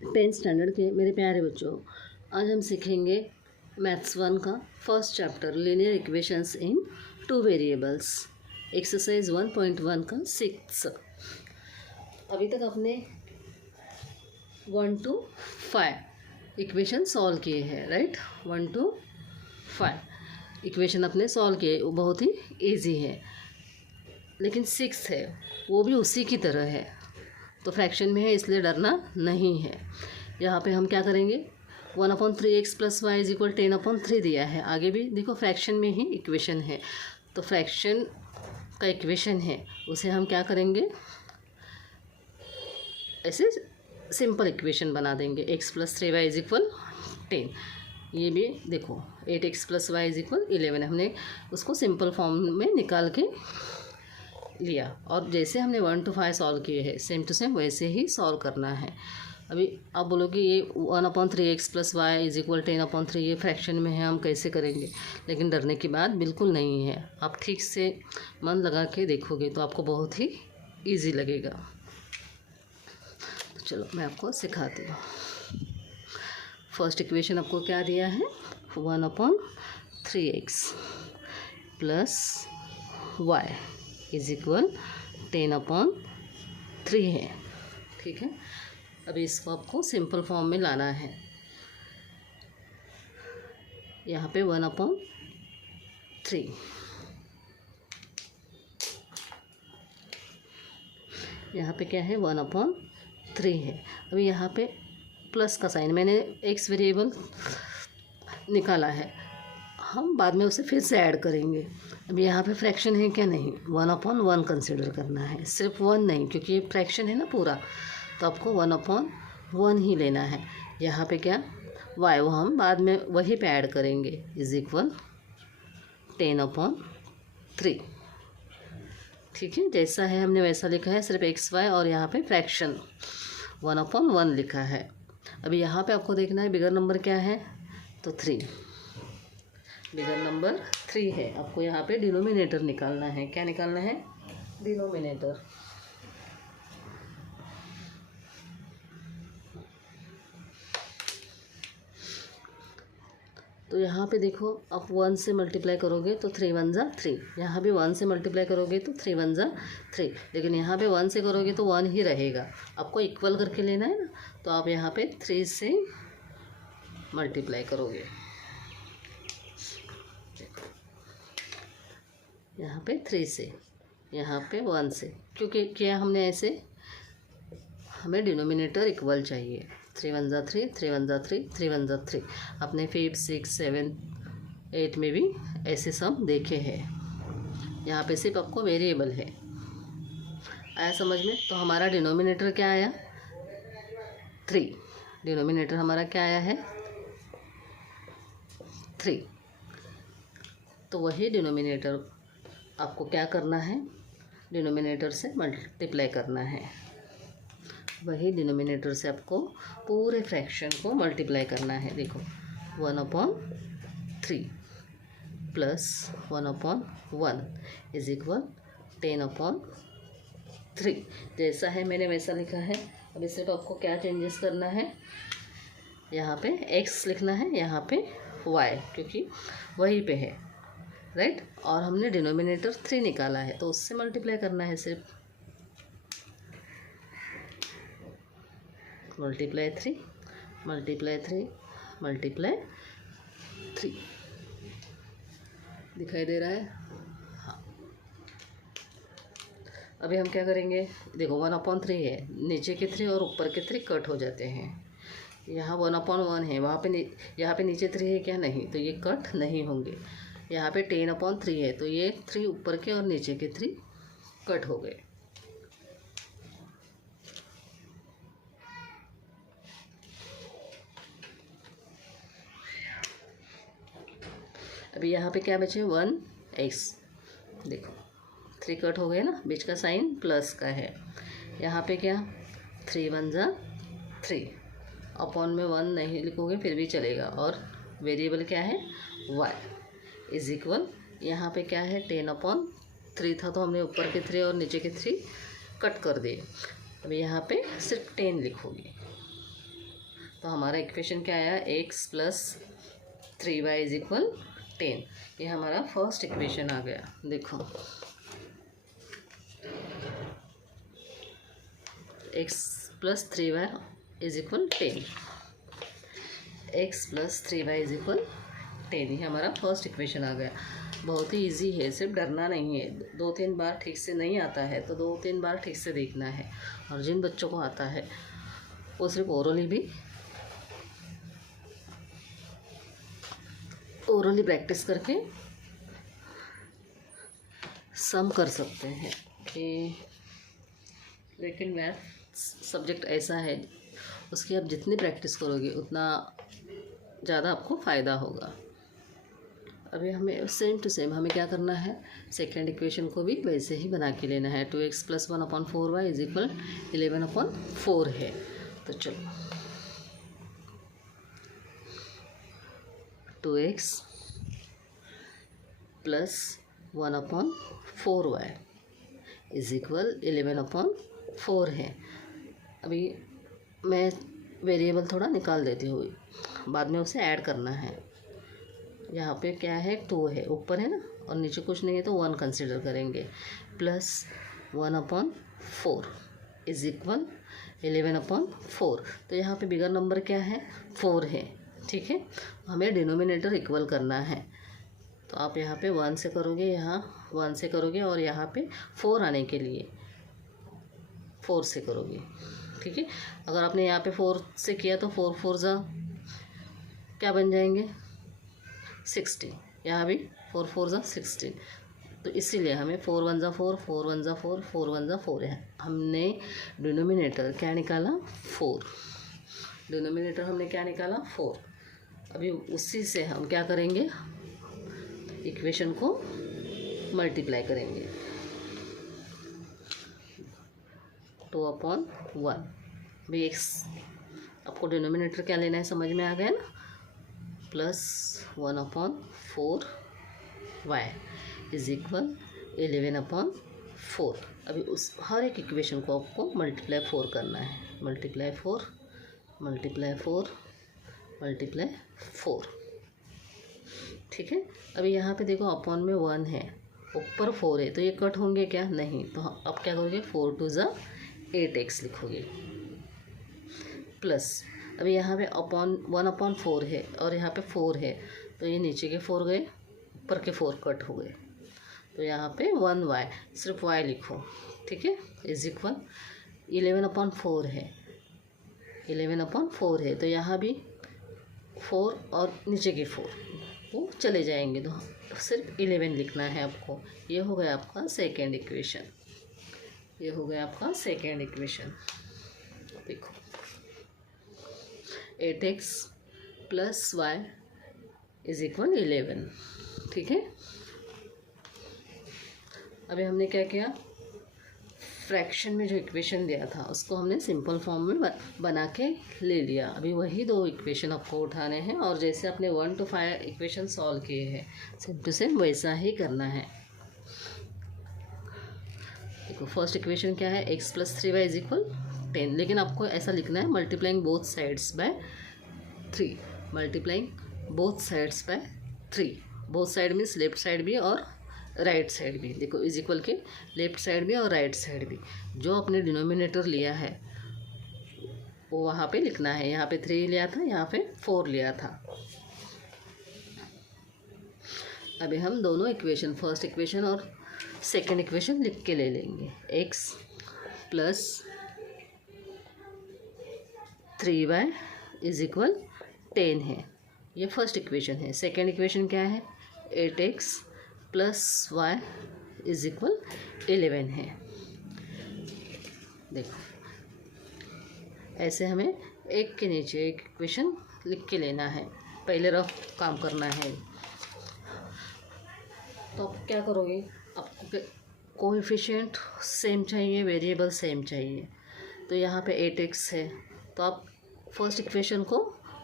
10th standard के मेरे प्यारे बच्चों, आज हम सीखेंगे मैथ्स 1 का फर्स्ट चैप्टर लीनियर इक्वेशंस इन 2 वेरिएबल्स, एक्सरसाइज 1.1 का 6। अभी तक आपने 1 to 5 इक्वेशन सॉल्व किए हैं, राइट। 1 to 5 इक्वेशन अपने सॉल्व किए, वो बहुत ही ईजी है। लेकिन 6 है, वो भी उसी की तरह है, तो फ्रैक्शन में है इसलिए डरना नहीं है। यहाँ पे हम क्या करेंगे, 1/3x + y = 10/3 दिया है। आगे भी देखो फ्रैक्शन में ही इक्वेशन है, तो फ्रैक्शन का इक्वेशन है उसे हम क्या करेंगे, ऐसे सिंपल इक्वेशन बना देंगे। x + 3y = 10। ये भी देखो 8x + y = 11। हमने उसको सिंपल फॉर्म में निकाल के लिया, और जैसे हमने 1 to 5 सॉल्व किए हैं सेम टू सेम वैसे ही सॉल्व करना है। अभी आप बोलोगे ये 1/3x + y = 10/3 ये फ्रैक्शन में है, हम कैसे करेंगे। लेकिन डरने की बात बिल्कुल नहीं है। आप ठीक से मन लगा के देखोगे तो आपको बहुत ही ईजी लगेगा। तो चलो मैं आपको सिखाती हूँ। फर्स्ट इक्वेशन आपको क्या दिया है, 1/3x + y = 10/3 है, ठीक है। अभी इसको आपको सिंपल फॉर्म में लाना है। यहाँ पे 1/3, यहाँ पे क्या है 1/3 है। अभी यहाँ पे प्लस का साइन, मैंने एक्स वेरिएबल निकाला है, हम बाद में उसे फिर से ऐड करेंगे। अभी यहाँ पे फ्रैक्शन है क्या, नहीं, 1/1 कंसिडर करना है, सिर्फ 1 नहीं, क्योंकि ये फ्रैक्शन है ना पूरा, तो आपको 1/1 ही लेना है। यहाँ पे क्या y, वो हम बाद में वही पे ऐड करेंगे, = 10/3, ठीक है। जैसा है हमने वैसा लिखा है, सिर्फ x y और यहाँ पे फ्रैक्शन 1/1 लिखा है। अभी यहाँ पे आपको देखना है बिगर नंबर क्या है, तो 3, बिगर नंबर 3 है। आपको यहाँ पे डिनोमिनेटर निकालना है। क्या निकालना है, डिनोमिनेटर। तो यहाँ पे देखो, आप 1 से मल्टीप्लाई करोगे तो 3 1 ज़ा 3, यहाँ भी 1 से मल्टीप्लाई करोगे तो 3 1 ज़ा 3, लेकिन यहाँ पे 1 से करोगे तो 1 ही रहेगा। आपको इक्वल करके लेना है ना, तो आप यहाँ पे 3 से मल्टीप्लाई करोगे, यहाँ पे 3 से, यहाँ पे 1 से, क्योंकि क्या हमने ऐसे, हमें डिनोमिनेटर इक्वल चाहिए। 3 1 ज़ा 3, 3 1 ज़ा 3, 3 1 ज़ा 3। अपने 5 6 7 8 में भी ऐसे सम देखे हैं। यहाँ पे सिर्फ आपको वेरिएबल है, आया समझ में। तो हमारा डिनोमिनेटर क्या आया, 3। डिनोमिनेटर हमारा क्या आया है, 3। तो वही डिनोमिनेटर आपको क्या करना है, डिनोमिनेटर से मल्टीप्लाई करना है। वही डिनोमिनेटर से आपको पूरे फ्रैक्शन को मल्टीप्लाई करना है। देखो 1/3 + 1/1 = 10/3। जैसा है मैंने वैसा लिखा है। अब इससे तो आपको क्या चेंजेस करना है, यहाँ पे x लिखना है, यहाँ पे y, क्योंकि वही पे है, राइट। और हमने डिनोमिनेटर 3 निकाला है, तो उससे मल्टीप्लाई करना है सिर्फ। मल्टीप्लाई 3 दिखाई दे रहा है, हाँ। अभी हम क्या करेंगे, देखो 1/3 है, नीचे के 3 और ऊपर के 3 कट हो जाते हैं। यहाँ 1/1 है, वहाँ पे यहाँ पे नीचे 3 है क्या, नहीं, तो ये कट नहीं होंगे। यहाँ पे 10/3 है, तो ये 3 ऊपर के और नीचे के 3 कट हो गए। अभी यहाँ पे क्या बचे, 1x, देखो 3 कट हो गए ना, बीच का साइन प्लस का है। यहाँ पे क्या, 3 1 ज़ा 3, अपॉन में 1 नहीं लिखोगे फिर भी चलेगा, और वेरिएबल क्या है, y = यहाँ पे क्या है, 10/3 था, तो हमने ऊपर के 3 और नीचे के 3 कट कर दिए। अब यहाँ पे सिर्फ 10 लिखोगे, तो हमारा इक्वेशन क्या आया, x plus 3y is equal 10। ये हमारा फर्स्ट इक्वेशन आ गया। देखो x plus 3y is equal 10, x plus 3y is equal 10, ये हमारा फर्स्ट इक्वेशन आ गया। बहुत ही इजी है, सिर्फ डरना नहीं है। 2-3 बार ठीक से नहीं आता है तो 2-3 बार ठीक से देखना है, और जिन बच्चों को आता है वो सिर्फ ओरली प्रैक्टिस करके सम कर सकते हैं कि, लेकिन मैथ सब्जेक्ट ऐसा है उसकी आप जितनी प्रैक्टिस करोगे उतना ज़्यादा आपको फ़ायदा होगा। अभी हमें सेम टू सेम हमें क्या करना है, सेकेंड इक्वेशन को भी वैसे ही बना के लेना है। 2x plus 1/4y is equal 11/4 है। तो चलो 2x plus 1/4y is equal 11/4 है। अभी मैं वेरिएबल थोड़ा निकाल देती हूँ, बाद में उसे ऐड करना है। यहाँ पे क्या है, 2 है, ऊपर है ना, और नीचे कुछ नहीं है तो 1 कंसिडर करेंगे। Plus 1/4 is equal 11/4। तो यहाँ पे बिगर नंबर क्या है, 4 है। ठीक है, हमें डिनोमिनेटर इक्वल करना है। तो आप यहाँ पे 1 से करोगे, यहाँ 1 से करोगे, और यहाँ पे 4 आने के लिए 4 से करोगे। ठीक है, अगर आपने यहाँ पे 4 से किया तो 4 4 जा क्या बन जाएंगे, 16। यहाँ भी 4 4 जा 16। तो इसीलिए हमें 4 1 जा 4, 4 1 जा 4, 4 1 जा 4 है। हमने डिनोमिनेटर क्या निकाला, 4। डिनोमिनेटर हमने क्या निकाला, 4। अभी उसी से हम क्या करेंगे, इक्वेशन को मल्टीप्लाई करेंगे। 2/1 भी x, आपको डिनोमिनेटर क्या लेना है समझ में आ गया ना, प्लस 1/4y इज इक्वल 11/4। अभी उस हर एक इक्वेशन को आपको मल्टीप्लाई 4 करना है। Multiply 4 multiply 4 multiply 4। ठीक है, अभी यहाँ पे देखो अपॉन में 1 है, ऊपर 4 है, तो ये कट होंगे क्या, नहीं। तो अब क्या करोगे, 4 2 जा 8x लिखोगे। प्लस अभी यहाँ पे 1/4 है और यहाँ पे 4 है, तो ये नीचे के 4 गए, ऊपर के 4 कट हो गए, तो यहाँ पे 1y, सिर्फ y लिखो। ठीक है, इज इक्वल 11/4 है, 11/4 है, तो यहाँ भी 4 और नीचे के 4 वो चले जाएंगे, तो सिर्फ 11 लिखना है आपको। ये हो गया आपका सेकेंड इक्वेशन, ये हो गया आपका सेकेंड इक्वेशन। देखो 8x plus y is equal 11। ठीक है, अभी हमने क्या किया, फ्रैक्शन में जो इक्वेशन दिया था उसको हमने सिंपल फॉर्म में बना के ले लिया। अभी वही 2 इक्वेशन आपको उठाने हैं, और जैसे आपने 1 to 5 इक्वेशन सॉल्व किए हैं सेम टू सेम वैसा ही करना है। देखो फर्स्ट इक्वेशन क्या है, x plus 3y is equal 10, लेकिन आपको ऐसा लिखना है multiplying both sides by 3। Multiplying both sides by 3, both side means left side भी और राइट साइड भी। देखो इज इक्वल के लेफ्ट साइड भी और राइट साइड भी, जो आपने डिनोमिनेटर लिया है वो वहाँ पे लिखना है। यहाँ पे 3 लिया था, यहाँ पे 4 लिया था। अभी हम दोनों इक्वेशन, फर्स्ट इक्वेशन और सेकेंड इक्वेशन लिख के ले लेंगे। x plus 3y is equal 10 है, ये फर्स्ट इक्वेशन है। सेकेंड इक्वेशन क्या है, 8x plus y is equal 11 है। देखो ऐसे हमें एक के नीचे एक इक्वेशन लिख के लेना है, पहले रफ काम करना है। तो आप क्या करोगे, आपको कोएफिशिएंट सेम चाहिए, वेरिएबल सेम चाहिए। तो यहाँ पे 8x है, तो आप फर्स्ट इक्वेशन को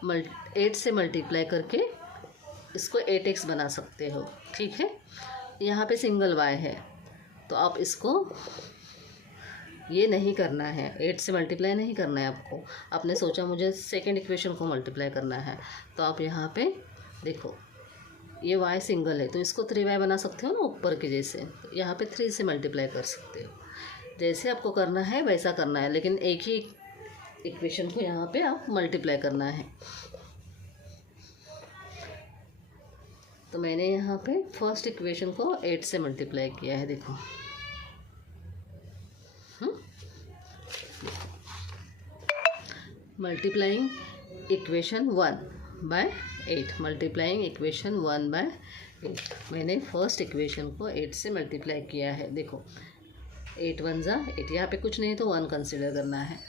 8 से मल्टीप्लाई करके इसको 8x बना सकते हो। ठीक है, यहाँ पे सिंगल y है, तो आप इसको ये नहीं करना है, 8 से मल्टीप्लाई नहीं करना है आपको। आपने सोचा मुझे सेकेंड इक्वेशन को मल्टीप्लाई करना है, तो आप यहाँ पे देखो ये y सिंगल है तो इसको 3y बना सकते हो ना ऊपर के जैसे, तो यहाँ पे 3 से मल्टीप्लाई कर सकते हो। जैसे आपको करना है वैसा करना है, लेकिन एक ही इक्वेशन को यहाँ पे आप मल्टीप्लाई करना है। तो मैंने यहाँ पे फर्स्ट इक्वेशन को 8 से मल्टीप्लाई किया है, देखो। Multiplying equation 1 by 8, multiplying equation 1 by 8। मैंने फर्स्ट इक्वेशन को 8 से मल्टीप्लाई किया है, देखो 8 1 ज़ा 8, यहाँ पे कुछ नहीं तो 1 कंसिडर करना है।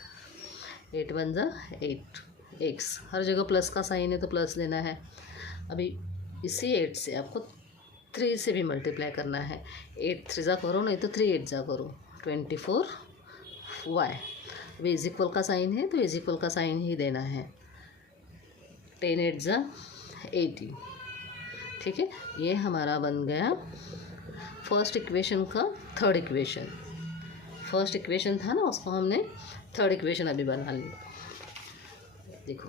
8 1 ज़ा 8, एक्स हर जगह प्लस का साइन है तो प्लस देना है। अभी इसी 8 से आपको 3 से भी मल्टीप्लाई करना है। 8 3 ज़ा करो, नहीं तो 3 8 ज़ा करो, 24y। अभी इज इक्वल का साइन है तो इज इक्वल का साइन ही देना है। 10 8 ज़ा 80, ठीक है। ये हमारा बन गया फर्स्ट इक्वेशन का थर्ड इक्वेशन। फर्स्ट इक्वेशन था ना, उसको हमने थर्ड इक्वेशन अभी बना लिया। देखो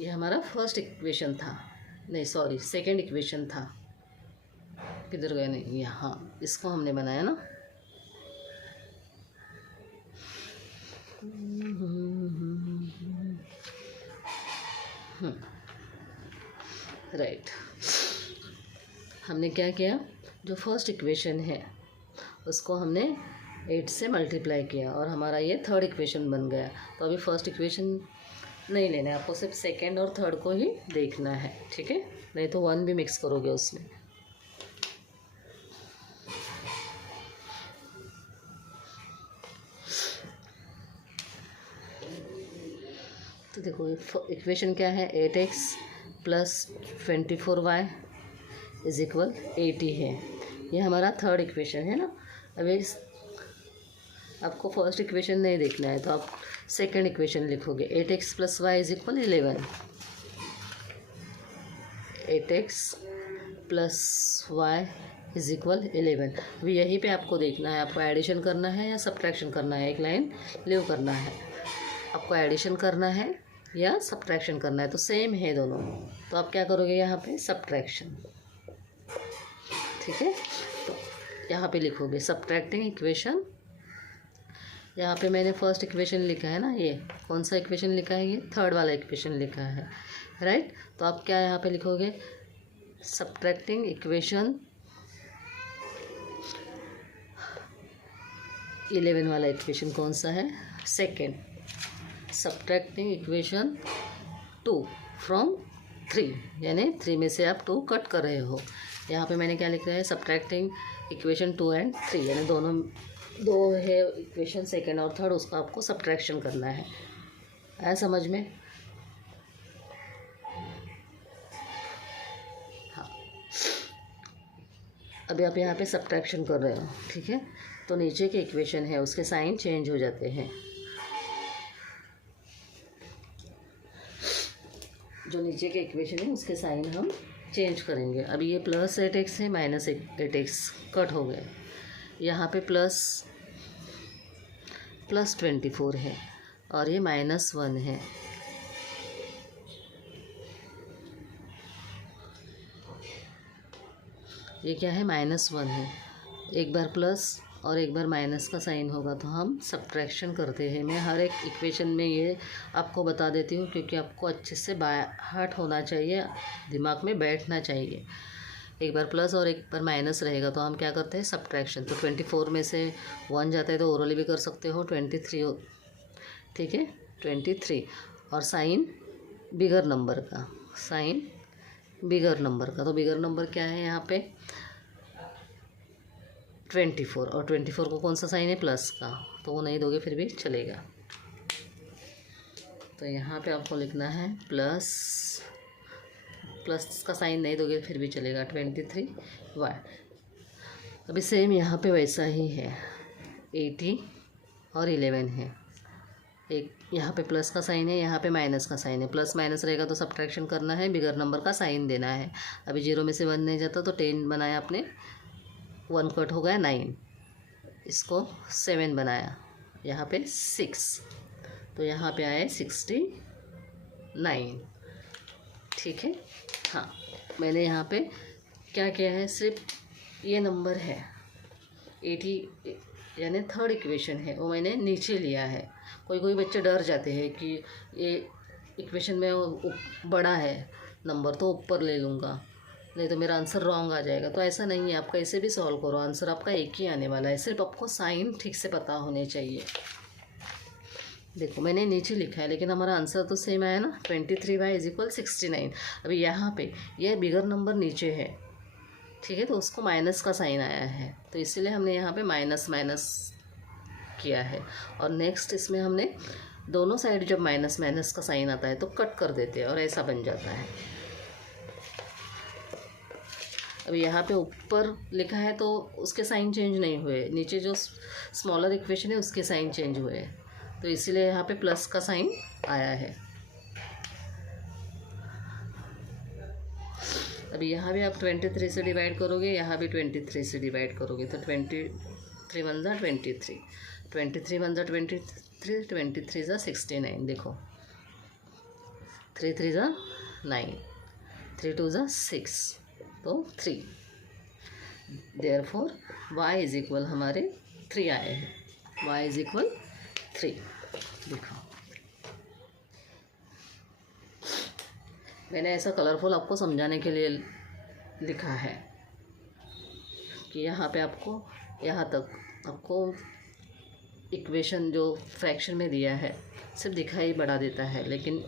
ये हमारा फर्स्ट इक्वेशन था, नहीं सॉरी सेकंड इक्वेशन था, किधर गए, नहीं यहाँ, इसको हमने बनाया ना। राइट, हमने क्या किया, जो फर्स्ट इक्वेशन है उसको हमने 8 से मल्टीप्लाई किया और हमारा ये थर्ड इक्वेशन बन गया। तो अभी फर्स्ट इक्वेशन नहीं लेना है आपको, सिर्फ सेकेंड और थर्ड को ही देखना है, ठीक है। नहीं तो 1 भी मिक्स करोगे उसमें। तो देखो इक्वेशन क्या है, 8x plus 24y is equal 80 है। ये हमारा थर्ड इक्वेशन है ना। अभी आपको फर्स्ट इक्वेशन नहीं देखना है तो आप सेकेंड इक्वेशन लिखोगे, 8x plus Y is equal 11। 8x plus Y is equal 11। अभी यहीं पे आपको देखना है, आपको एडिशन करना है या सब्ट्रैक्शन करना है। एक लाइन लीव करना है, आपको एडिशन करना है या सब्ट्रैक्शन करना है, तो सेम है दोनों। तो आप क्या करोगे यहाँ पे, सब्ट्रैक्शन, ठीक है। तो यहाँ पे लिखोगे सब्ट्रैक्टिंग इक्वेशन। यहाँ पे मैंने फर्स्ट इक्वेशन लिखा है ना, ये कौन सा इक्वेशन लिखा है, ये थर्ड वाला इक्वेशन लिखा है, राइट। तो आप क्या यहाँ पे लिखोगे, सब्ट्रैक्टिंग इक्वेशन 11 वाला इक्वेशन कौन सा है, सेकेंड। सब्ट्रैक्टिंग इक्वेशन 2 फ्रॉम 3, यानी 3 में से आप 2 कट कर रहे हो। यहाँ पे मैंने क्या लिखा है, सब्ट्रैक्टिंग इक्वेशन 2 एंड 3, यानी दोनों दो है इक्वेशन सेकेंड और थर्ड, उसका आपको सब्ट्रैक्शन करना है। आया समझ में? हाँ, अभी आप यहाँ पे सब्ट्रैक्शन कर रहे हो, ठीक है। तो नीचे के इक्वेशन है उसके साइन चेंज हो जाते हैं। जो नीचे के इक्वेशन है उसके साइन हम चेंज करेंगे। अभी ये प्लस 8x है, माइनस 8x कट हो गए। यहाँ पे प्लस 24 है और ये -1 है। ये क्या है, -1 है। एक बार प्लस और एक बार माइनस का साइन होगा तो हम सब्ट्रैक्शन करते हैं। मैं हर एक इक्वेशन में ये आपको बता देती हूँ क्योंकि आपको अच्छे से बाहर होना चाहिए, दिमाग में बैठना चाहिए। एक बार प्लस और एक बार माइनस रहेगा तो हम क्या करते हैं, सब्ट्रैक्शन। तो 24 में से 1 जाता है तो ओरली भी कर सकते हो, 23 ठीक है, 23। और साइन बिगर नंबर का, साइन बिगर नंबर का, तो बिगर नंबर क्या है यहाँ पे 24, और 24 को कौन सा साइन है, प्लस का, तो वो नहीं दोगे फिर भी चलेगा। तो यहाँ पे आपको लिखना है प्लस का साइन नहीं दोगे फिर भी चलेगा, 23y। अभी सेम यहाँ पे वैसा ही है, 80 और 11 है। एक यहाँ पे प्लस का साइन है, यहाँ पे माइनस का साइन है। प्लस माइनस रहेगा तो सब्ट्रैक्शन करना है, बिगर नंबर का साइन देना है। अभी 0 में से 1 नहीं जाता तो 10 बनाया आपने, 1 कट हो गया 9, इसको 7 बनाया, यहाँ पे 6, तो यहाँ पे आए 69। ठीक है। हाँ, मैंने यहाँ पे क्या किया है, सिर्फ ये नंबर है 80 यानी थर्ड इक्वेशन है, वो मैंने नीचे लिया है। कोई बच्चे डर जाते हैं कि ये इक्वेशन में बड़ा है नंबर तो ऊपर ले लूँगा, नहीं तो मेरा आंसर रॉन्ग आ जाएगा। तो ऐसा नहीं है, आप कैसे भी सॉल्व करो आंसर आपका एक ही आने वाला है, सिर्फ आपको साइन ठीक से पता होने चाहिए। देखो मैंने नीचे लिखा है लेकिन हमारा आंसर तो सेम आया ना, 23y = 69। अभी यहाँ पे यह बिगर नंबर नीचे है, ठीक है, तो उसको माइनस का साइन आया है, तो इसीलिए हमने यहाँ पे माइनस माइनस किया है। और नेक्स्ट इसमें हमने दोनों साइड जब माइनस माइनस का साइन आता है तो कट कर देते हैं और ऐसा बन जाता है। अभी यहाँ पे ऊपर लिखा है तो उसके साइन चेंज नहीं हुए, नीचे जो स्मॉलर इक्वेशन है उसके साइन चेंज हुए, तो इसीलिए यहाँ पे प्लस का साइन आया है। अभी यहाँ भी आप 23 से डिवाइड करोगे, यहाँ भी 23 से डिवाइड करोगे, तो 23 × 1 = 23, 23 × 1 = 23, 23 × 69। देखो 3 3 = 9, 3 2 = 6, तो 3। देयरफॉर y हमारे 3 आए हैं, y 3। देखो मैंने ऐसा कलरफुल आपको समझाने के लिए लिखा है कि यहाँ पे आपको यहाँ तक आपको इक्वेशन जो फ्रैक्शन में दिया है सिर्फ दिखाई बढ़ा देता है, लेकिन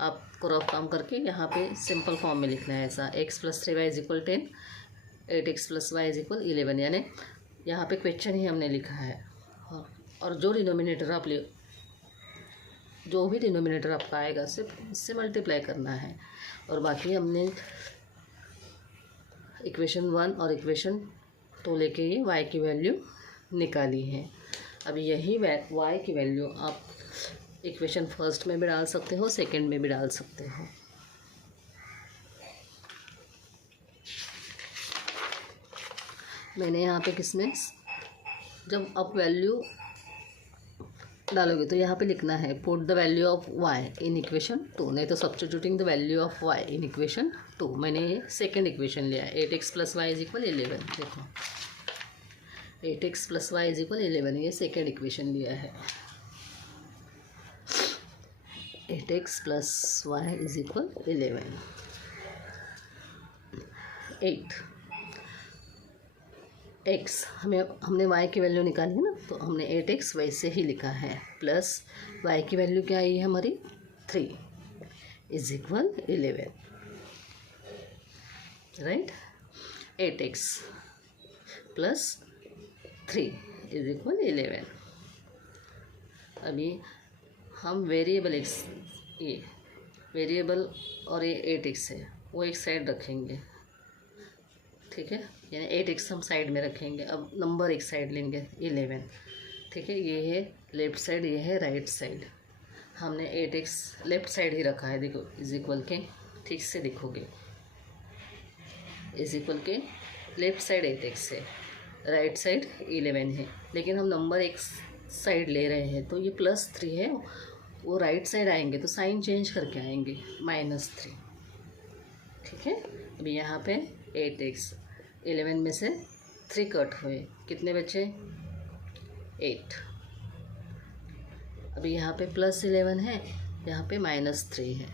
आपको रफ काम करके यहाँ पे सिंपल फॉर्म में लिखना है। ऐसा x + 3y = 10, 8x + y = 11, यानी यहाँ पे क्वेश्चन ही हमने लिखा है। और जो डिनोमिनेटर आप जो भी डिनोमिनेटर आपका आएगा सिर्फ इससे मल्टीप्लाई करना है, और बाकी हमने इक्वेशन 1 और इक्वेशन 2 लेके ये y की वैल्यू निकाली है। अब यही y की वैल्यू आप इक्वेशन फर्स्ट में भी डाल सकते हो, सेकंड में भी डाल सकते हो। मैंने यहाँ पे किसमें जब आप वैल्यू डालोगे तो यहाँ पे लिखना है put the value of y in equation 2, नहीं तो substituting the value of y in equation 2। मैंने ये सेकेंड इक्वेशन लिया, 8x + y = 11। देखो 8x + y = 11, ये सेकेंड इक्वेशन लिया है। 8x + y = 11। 8 x हमने y की वैल्यू निकाली है ना, तो हमने 8x वैसे ही लिखा है, प्लस y की वैल्यू क्या आई है हमारी 3 = 11, राइट। 8x + 3 = 11। अभी हम वेरिएबल x, ये वेरिएबल और ये 8x है वो एक साइड रखेंगे, ठीक है, यानी 8x हम साइड में रखेंगे। अब नंबर एक साइड लेंगे 11, ठीक है, ये है लेफ़्ट साइड, ये है राइट साइड। हमने 8x लेफ़्ट साइड ही रखा है, देखो = के ठीक से दिखोगे, = लेफ़्ट साइड 8x है, राइट साइड 11 है, लेकिन हम नंबर एक साइड ले रहे हैं तो ये +3 है, वो राइट साइड आएंगे तो साइन चेंज करके आएंगे -3, ठीक है। अभी यहाँ पे 8x 11 में से 3 कट हुए, कितने बचे 8। अभी यहाँ पे +11 है, यहाँ पे -3 है,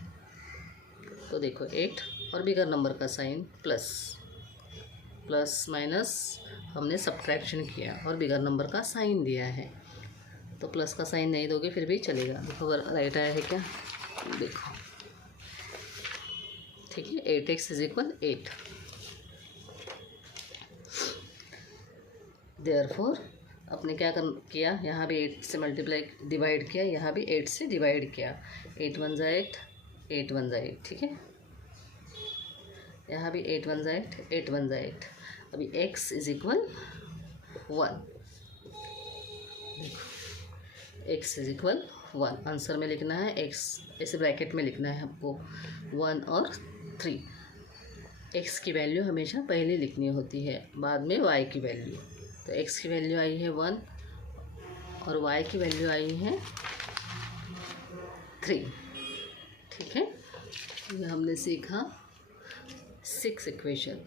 तो देखो 8 और बिगर नंबर का साइन प्लस माइनस हमने सब्ट्रैक्शन किया और बिगर नंबर का साइन दिया है, तो प्लस का साइन नहीं दोगे फिर भी चलेगा। देखो राइट आया है क्या, देखो, ठीक है। 8x = 8। देयरफॉर आपने क्या किया, यहाँ भी 8 से डिवाइड किया, यहाँ भी 8 से डिवाइड किया, 8 1 = 8, 8 1 = 8, ठीक है। यहाँ भी 8 1 = 8, 8 1 = 8। अभी x = 1, x = 1 आंसर में लिखना है, x ऐसे ब्रैकेट में लिखना है आपको, 1 और 3। x की वैल्यू हमेशा पहले लिखनी होती है, बाद में y की वैल्यू, तो x की वैल्यू आई है 1 और y की वैल्यू आई है 3। ठीक है, ये हमने सीखा 6 इक्वेशन।